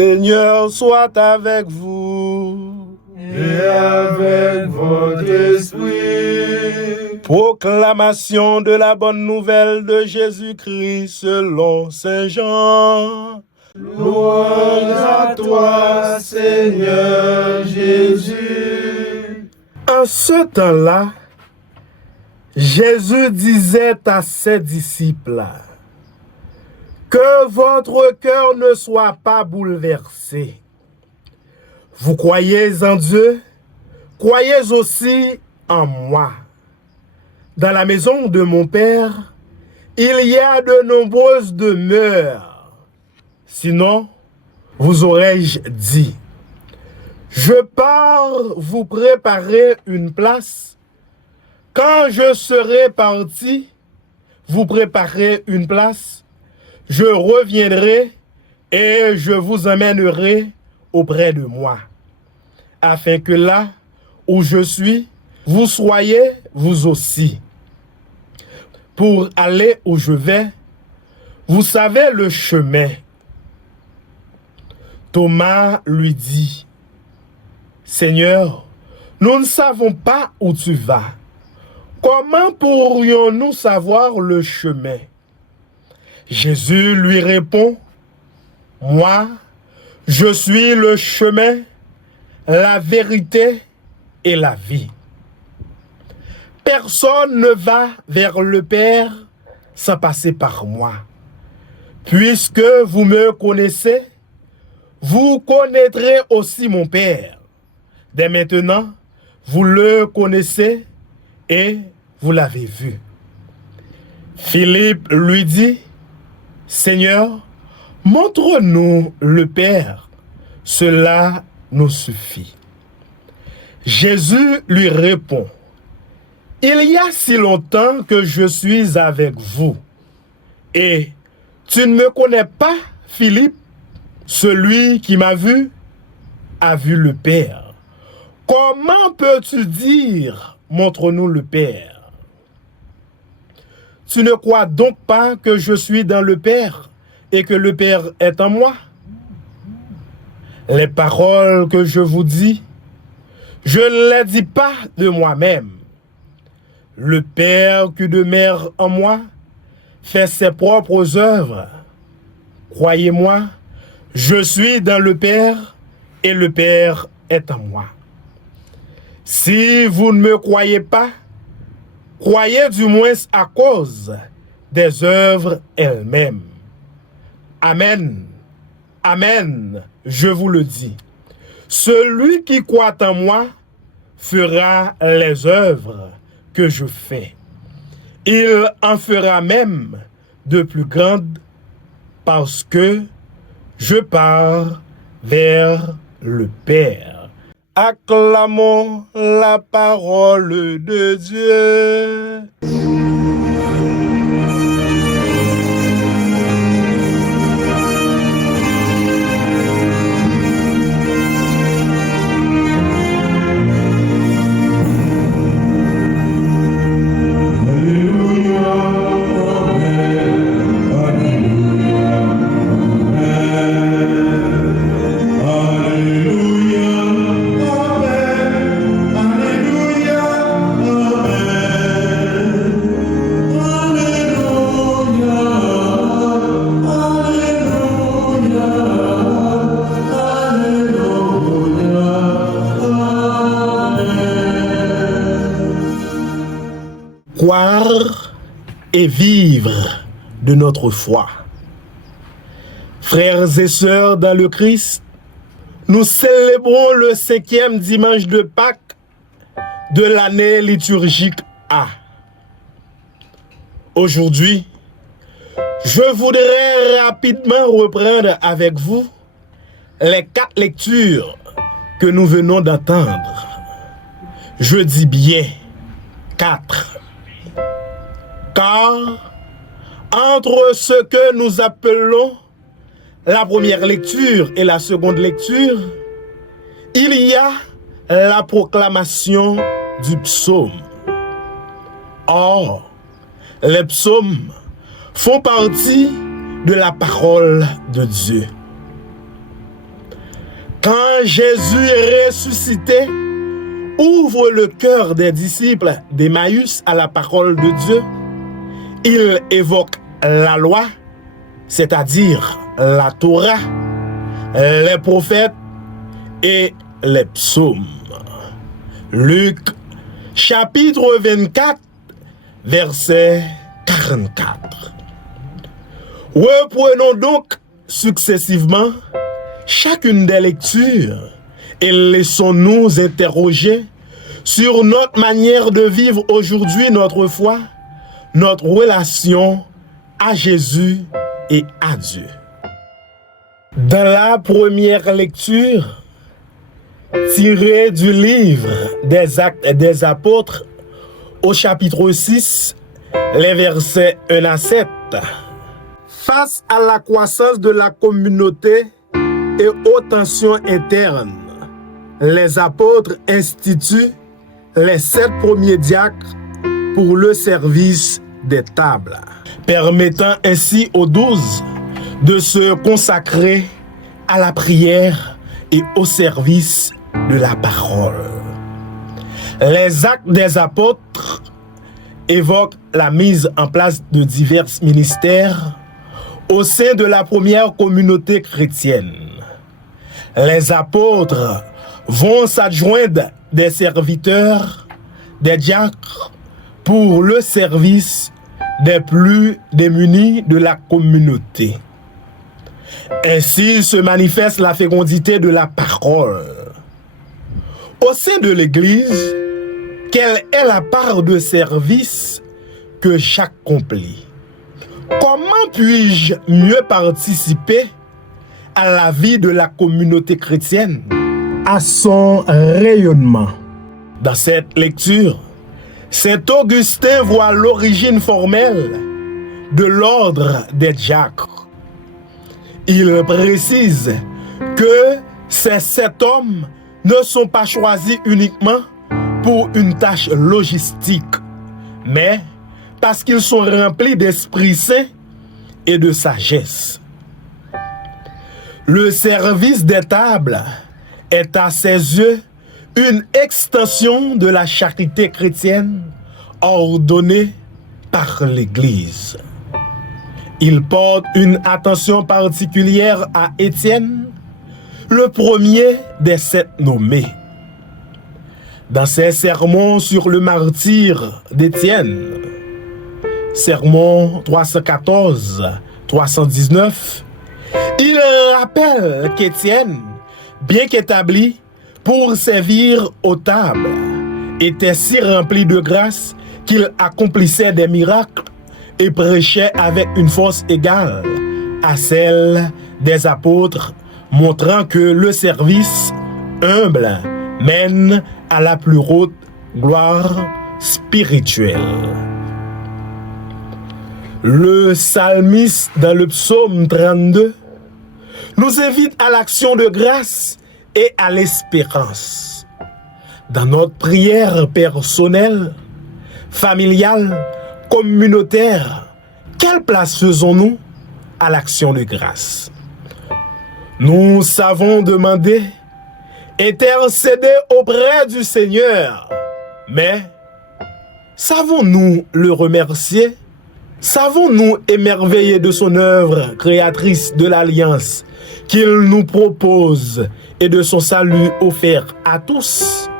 Seigneur soit avec vous. Et avec votre esprit. Proclamation de la bonne nouvelle de Jésus-Christ selon Saint Jean. Louange à toi, Seigneur Jésus. En ce temps-là, Jésus disait à ses disciples: que votre cœur ne soit pas bouleversé. Vous croyez en Dieu, croyez aussi en moi. Dans la maison de mon Père, il y a de nombreuses demeures. Sinon, vous aurais-je dit: je pars vous préparer une place. Quand je serai parti, vous préparer une place, je reviendrai et je vous emmènerai auprès de moi, afin que là où je suis, vous soyez vous aussi. Pour aller où je vais, vous savez le chemin. Thomas lui dit: Seigneur, nous ne savons pas où tu vas. Comment pourrions-nous savoir le chemin? Jésus lui répond: moi, je suis le chemin, la vérité et la vie. Personne ne va vers le Père sans passer par moi. Puisque vous me connaissez, vous connaîtrez aussi mon Père. Dès maintenant, vous le connaissez et vous l'avez vu. Philippe lui dit: Seigneur, montre-nous le Père, cela nous suffit. Jésus lui répond: il y a si longtemps que je suis avec vous, et tu ne me connais pas, Philippe? Celui qui m'a vu a vu le Père. Comment peux-tu dire: montre-nous le Père? Tu ne crois donc pas que je suis dans le Père et que le Père est en moi? Les paroles que je vous dis, je ne les dis pas de moi-même. Le Père qui demeure en moi fait ses propres œuvres. Croyez-moi, je suis dans le Père et le Père est en moi. Si vous ne me croyez pas, croyez du moins à cause des œuvres elles-mêmes. Amen. Amen, je vous le dis. Celui qui croit en moi fera les œuvres que je fais. Il en fera même de plus grandes parce que je pars vers le Père. Acclamons la parole de Dieu. Croire et vivre de notre foi. Frères et sœurs dans le Christ, nous célébrons le 5e dimanche de Pâques de l'année liturgique A. Aujourd'hui, je voudrais rapidement reprendre avec vous les 4 lectures que nous venons d'entendre. Je dis bien 4. Car entre ce que nous appelons la première lecture et la seconde lecture, il y a la proclamation du psaume. Or, les psaumes font partie de la parole de Dieu. Jésus ressuscité ouvre le cœur des disciples d'Emmaüs à la parole de Dieu, il évoque la loi, c'est-à-dire la Torah, les prophètes et les psaumes. Luc chapitre 24, verset 44. Reprenons donc successivement chacune des lectures et laissons-nous interroger sur notre manière de vivre aujourd'hui notre foi, notre relation à Jésus et à Dieu. Dans la première lecture, tirée du livre des Actes des Apôtres, au chapitre 6, les versets 1 à 7, face à la croissance de la communauté et aux tensions internes, les apôtres instituent les 7 premiers diacres pour le service des tables, permettant ainsi aux 12 de se consacrer à la prière et au service de la parole. Les Actes des Apôtres évoquent la mise en place de divers ministères au sein de la première communauté chrétienne. Les apôtres vont s'adjoindre des serviteurs, des diacres, pour le service des plus démunis de la communauté. Ainsi se manifeste la fécondité de la parole. Au sein de l'Église, quelle est la part de service que chaque accomplit? Comment puis-je mieux participer à la vie de la communauté chrétienne, à son rayonnement? Dans cette lecture, Saint Augustin voit l'origine formelle de l'ordre des diacres. Il précise que ces 7 hommes ne sont pas choisis uniquement pour une tâche logistique, mais parce qu'ils sont remplis d'Esprit Saint et de sagesse. Le service des tables est à ses yeux une extension de la charité chrétienne ordonnée par l'Église. Il porte une attention particulière à Étienne, le premier des 7 nommés. Dans ses sermons sur le martyre d'Étienne, sermon 314-319, il rappelle qu'Étienne, bien qu'établi pour servir aux tables, était si rempli de grâce qu'il accomplissait des miracles et prêchait avec une force égale à celle des apôtres, montrant que le service humble mène à la plus haute gloire spirituelle. Le psalmiste dans le psaume 32 nous invite à l'action de grâce et à l'espérance. Dans notre prière personnelle, familiale, communautaire, quelle place faisons-nous à l'action de grâce? Nous savons demander, intercéder auprès du Seigneur, mais savons-nous le remercier? Savons-nous émerveiller de son œuvre créatrice de l'alliance qu'il nous propose et de son salut offert à tous?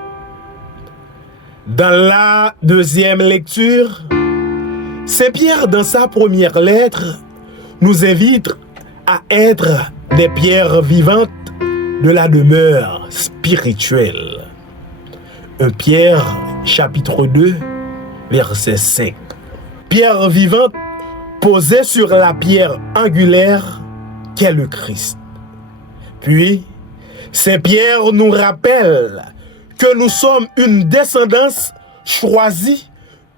Dans la deuxième lecture, Saint Pierre, dans sa première lettre, nous invite à être des pierres vivantes de la demeure spirituelle. 1 Pierre, chapitre 2, verset 5. Pierre vivante posée sur la pierre angulaire qu'est le Christ. Puis, Saint Pierre nous rappelle que nous sommes une descendance choisie,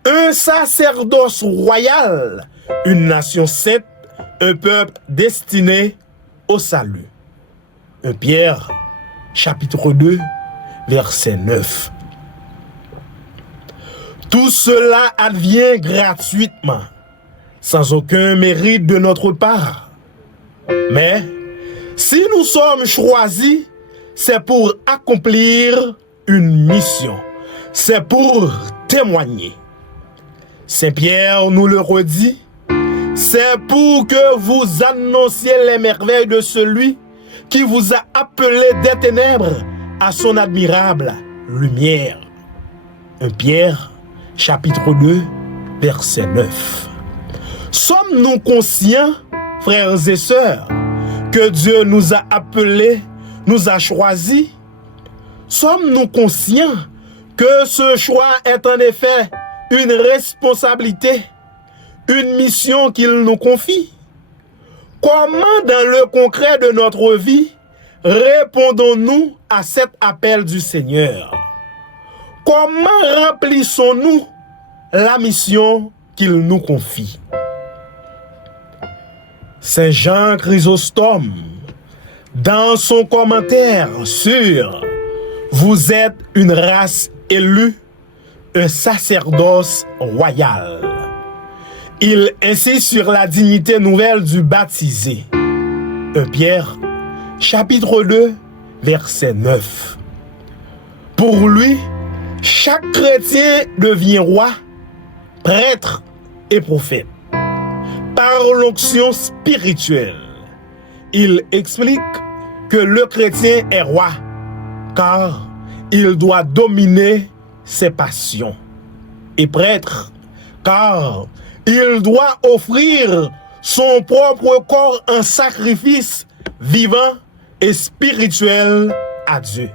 un sacerdoce royal, une nation sainte, un peuple destiné au salut. 1 Pierre, chapitre 2, verset 9. Tout cela advient gratuitement, sans aucun mérite de notre part. Mais si nous sommes choisis, c'est pour accomplir une mission. C'est pour témoigner. Saint Pierre nous le redit, c'est pour que vous annonciez les merveilles de celui qui vous a appelé des ténèbres à son admirable lumière. 1 Pierre, chapitre 2, verset 9. Sommes-nous conscients, frères et sœurs, que Dieu nous a appelés, nous a choisis? Sommes-nous conscients que ce choix est en effet une responsabilité, une mission qu'il nous confie? Comment, dans le concret de notre vie, répondons-nous à cet appel du Seigneur? Comment remplissons-nous la mission qu'il nous confie? Saint Jean Chrysostome, dans son commentaire sur « Vous êtes une race élue, un sacerdoce royal », il insiste sur la dignité nouvelle du baptisé. 1 Pierre, chapitre 2, verset 9. Pour lui, chaque chrétien devient roi, prêtre et prophète. Par l'onction spirituelle, il explique que le chrétien est roi, car il doit dominer ses passions, et prêtre, car il doit offrir son propre corps en sacrifice vivant et spirituel à Dieu.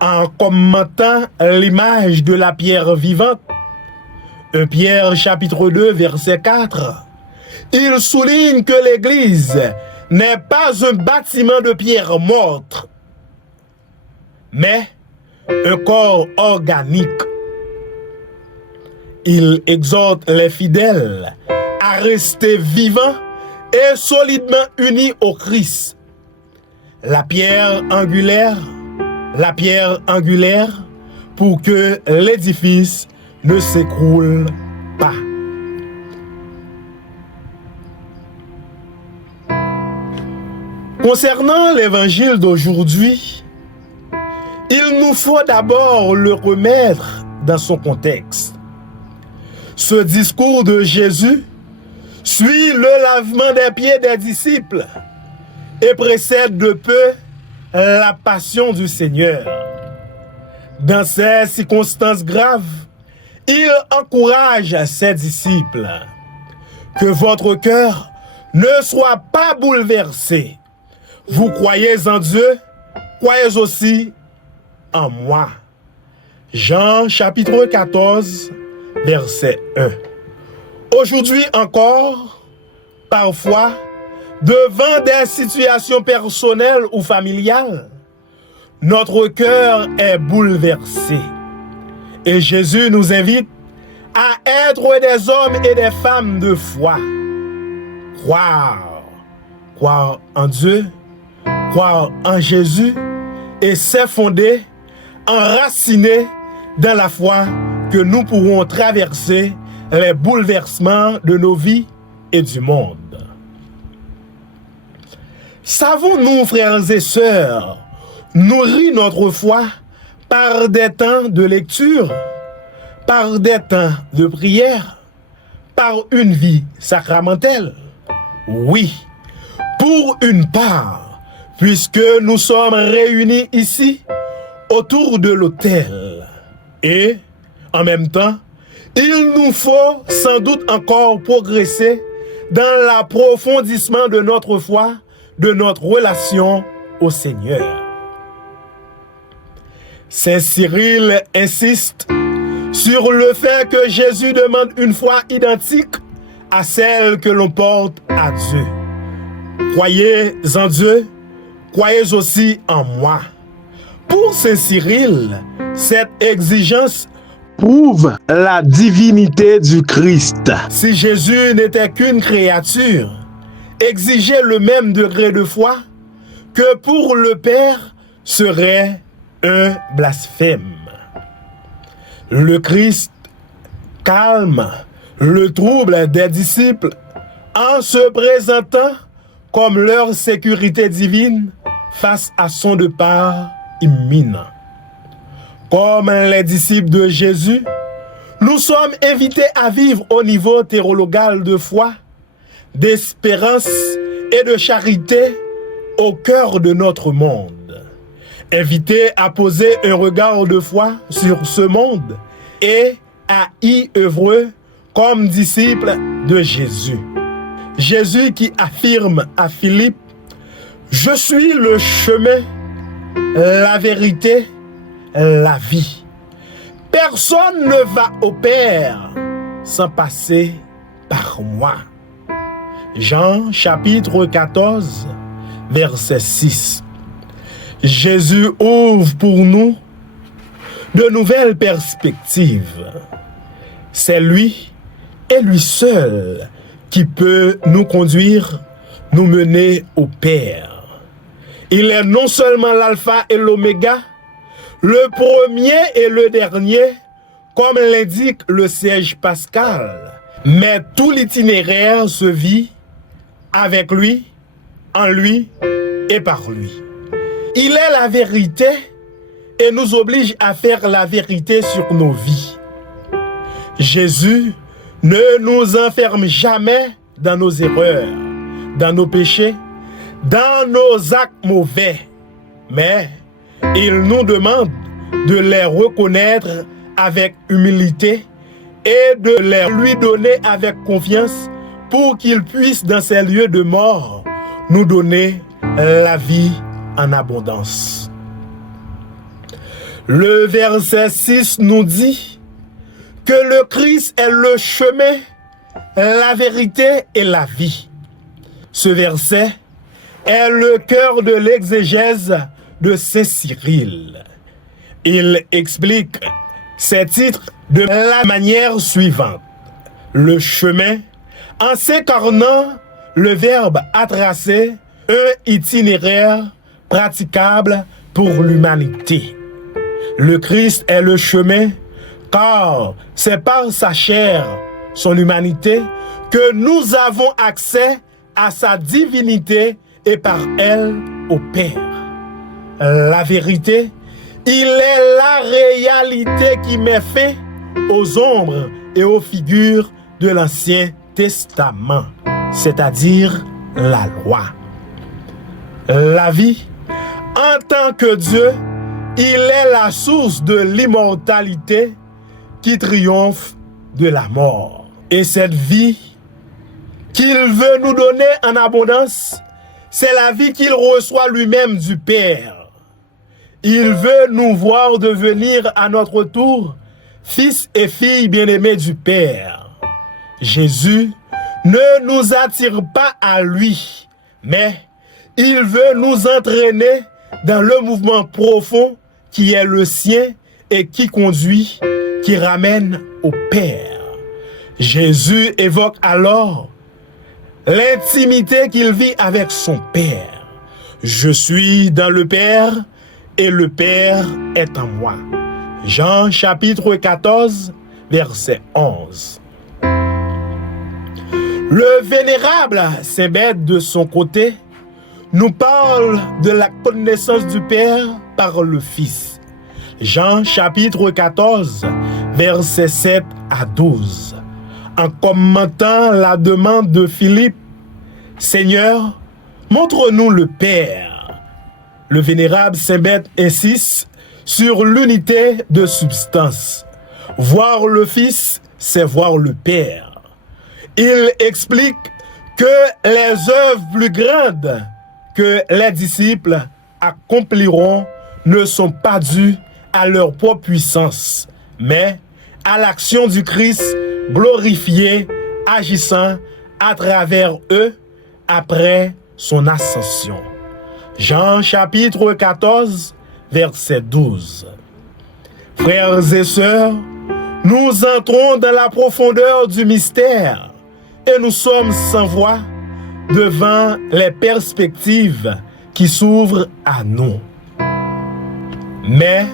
En commentant l'image de la pierre vivante, 1 Pierre chapitre 2 verset 4, il souligne que l'Église n'est pas un bâtiment de pierre morte, mais un corps organique. Il exhorte les fidèles à rester vivants et solidement unis au Christ. La pierre angulaire pour que l'édifice ne s'écroule pas. Concernant l'évangile d'aujourd'hui, il nous faut d'abord le remettre dans son contexte. Ce discours de Jésus suit le lavement des pieds des disciples et précède de peu la passion du Seigneur. Dans ces circonstances graves, il encourage ses disciples que votre cœur ne soit pas bouleversé. Vous croyez en Dieu, croyez aussi en moi. Jean chapitre 14, verset 1. Aujourd'hui encore, parfois, devant des situations personnelles ou familiales, notre cœur est bouleversé. Et Jésus nous invite à être des hommes et des femmes de foi. Croire en Dieu, croire en Jésus et se fonder, enraciner dans la foi que nous pourrons traverser les bouleversements de nos vies et du monde. Savons-nous, frères et sœurs, nourrir notre foi par des temps de lecture, par des temps de prière, par une vie sacramentelle? Oui, pour une part, puisque nous sommes réunis ici autour de l'autel. Et, en même temps, il nous faut sans doute encore progresser dans l'approfondissement de notre foi, de notre relation au Seigneur. Saint Cyril insiste sur le fait que Jésus demande une foi identique à celle que l'on porte à Dieu. Croyez en Dieu, croyez aussi en moi. Pour Saint Cyril, cette exigence prouve la divinité du Christ. Si Jésus n'était qu'une créature, exiger le même degré de foi que pour le Père serait un blasphème. Le Christ calme le trouble des disciples en se présentant comme leur sécurité divine face à son départ imminent. Comme les disciples de Jésus, nous sommes invités à vivre au niveau théologal de foi, d'espérance et de charité au cœur de notre monde. Invités à poser un regard de foi sur ce monde et à y œuvrer comme disciples de Jésus. Jésus qui affirme à Philippe: « Je suis le chemin, la vérité, la vie. Personne ne va au Père sans passer par moi. » Jean chapitre 14, verset 6. Jésus ouvre pour nous de nouvelles perspectives. C'est lui et lui seul qui peut nous conduire, nous mener au Père. Il est non seulement l'alpha et l'oméga, le premier et le dernier, comme l'indique le siège pascal, mais tout l'itinéraire se vit avec lui, en lui et par lui. Il est la vérité et nous oblige à faire la vérité sur nos vies. Jésus ne nous enferme jamais dans nos erreurs, dans nos péchés, dans nos actes mauvais, mais il nous demande de les reconnaître avec humilité et de les lui donner avec confiance pour qu'il puisse, dans ces lieux de mort, nous donner la vie en abondance. Le verset 6 nous dit que le Christ est le chemin, la vérité et la vie. Ce verset est le cœur de l'exégèse de Saint Cyril. Il explique ces titres de la manière suivante. Le chemin, en s'incarnant, le Verbe a tracé un itinéraire praticable pour l'humanité. Le Christ est le chemin, car c'est par sa chair, son humanité, que nous avons accès à sa divinité et par elle au Père. La vérité, il est la réalité qui met fin aux ombres et aux figures de l'Ancien Testament, c'est-à-dire la loi. La vie, en tant que Dieu, il est la source de l'immortalité qui triomphe de la mort. Et cette vie qu'il veut nous donner en abondance, c'est la vie qu'il reçoit lui-même du Père. Il veut nous voir devenir à notre tour fils et filles bien-aimés du Père. Jésus ne nous attire pas à lui, mais il veut nous entraîner dans le mouvement profond qui est le sien et qui conduit, qui ramène au Père. Jésus évoque alors l'intimité qu'il vit avec son Père. Je suis dans le Père et le Père est en moi. Jean chapitre 14, verset 11. Le vénérable Saint Bède, de son côté, nous parle de la connaissance du Père par le Fils. Jean chapitre 14, versets 7 à 12. En commentant la demande de Philippe, « Seigneur, montre-nous le Père ». Le vénérable Saint Bède insiste sur l'unité de substance. Voir le Fils, c'est voir le Père. Il explique que les œuvres plus grandes que les disciples accompliront ne sont pas dues à leur propre puissance, mais à l'action du Christ glorifié, agissant à travers eux après son ascension. Jean chapitre 14, verset 12. Frères et sœurs, nous entrons dans la profondeur du mystère et nous sommes sans voix devant les perspectives qui s'ouvrent à nous. Mais,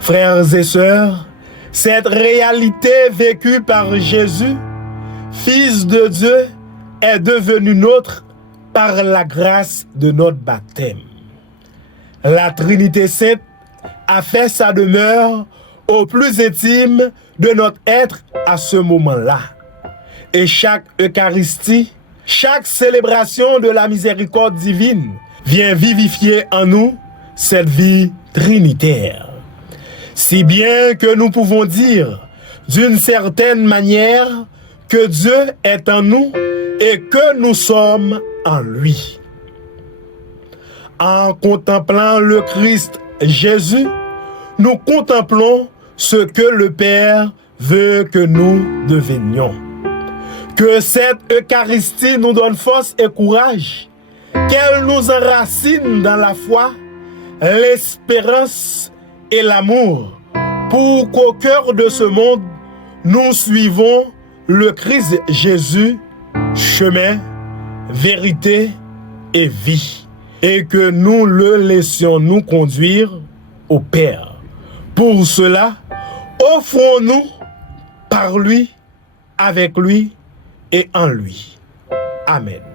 frères et sœurs, cette réalité vécue par Jésus, Fils de Dieu, est devenue nôtre par la grâce de notre baptême. La Trinité Sainte a fait sa demeure au plus intime de notre être à ce moment-là. Et chaque Eucharistie, chaque célébration de la miséricorde divine vient vivifier en nous cette vie trinitaire. Si bien que nous pouvons dire d'une certaine manière que Dieu est en nous et que nous sommes en lui. En contemplant le Christ Jésus, nous contemplons ce que le Père veut que nous devenions. Que cette Eucharistie nous donne force et courage, qu'elle nous enracine dans la foi, l'espérance et l'amour, pour qu'au cœur de ce monde, nous suivons le Christ Jésus, chemin, vérité et vie, et que nous le laissions nous conduire au Père. Pour cela, offrons-nous par lui, avec lui et en lui. Amen.